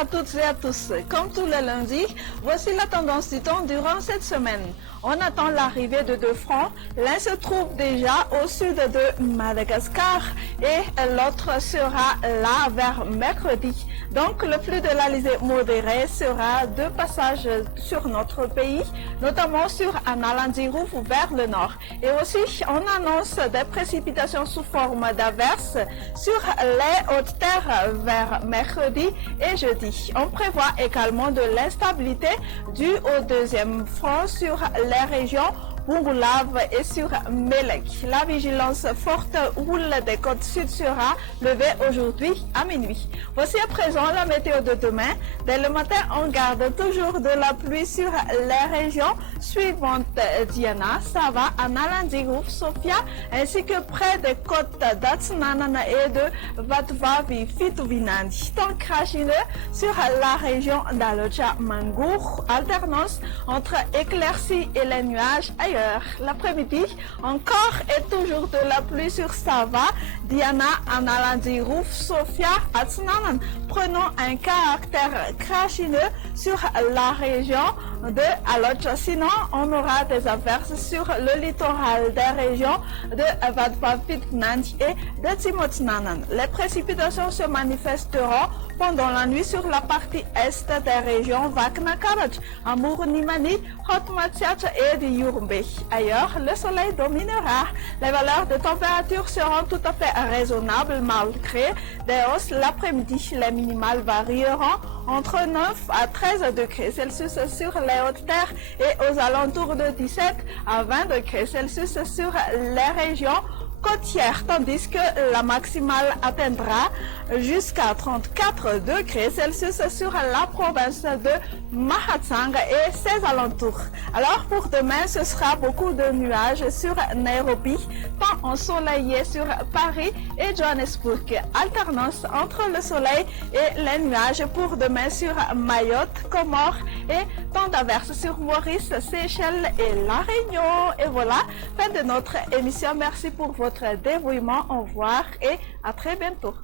à toutes et à tous. Comme tous les lundis, voici la tendance du temps durant cette semaine. On attend l'arrivée de deux fronts. L'un se trouve déjà au sud de Madagascar et l'autre sera là vers mercredi. Donc le flux de l'Alizé modéré sera de passage sur notre pays, notamment sur Analandirouf vers le nord. Et aussi, on annonce des précipitations sous forme d'averses sur les hautes terres vers mercredi et jeudi. On prévoit également de l'instabilité due au deuxième front sur les régions Bungulav et sur Melek. La vigilance forte roule des côtes sud sera levée aujourd'hui à minuit. Voici à présent la météo de demain. Dès le matin, on garde toujours de la pluie sur les régions suivantes: Diana, Sava, Analandirouf, Sofia, ainsi que près des côtes d'Atsnanana et de Vatvavi, Fituvinandi. Temps crachineux sur la région d'Alocha Mangour, alternance entre éclaircies et les nuages ailleurs. L'après-midi, encore et toujours de la pluie sur Sava, Diana, Analandirouf, Sofia, Atsnanan. Prenons un caractère crachineux sur la région de Alocha. Sinon, on aura des averses sur le littoral des régions de Vatvavi et de Timotsnanan. Les précipitations se manifesteront pendant la nuit sur la partie est des régions Vaknakarach, Amour Nimani, Hotmatiach et de Yurumbe. Ailleurs, le soleil dominera. Les valeurs de température seront tout à fait raisonnables malgré des hausses l'après-midi. Les minimales varieront entre 9 à 13 degrés Celsius sur les hautes terres et aux alentours de 17 à 20 degrés Celsius sur les régions côtières, tandis que la maximale atteindra jusqu'à 34 degrés Celsius sur la province de Mahatsang et ses alentours. Alors pour demain, ce sera beaucoup de nuages sur Nairobi, temps ensoleillé sur Paris et Johannesburg. Alternance entre le soleil et les nuages pour demain sur Mayotte, Comores et temps d'averses sur Maurice, Seychelles et La Réunion. Et voilà, fin de notre émission. Merci pour votre dévouement. Au revoir et à très bientôt.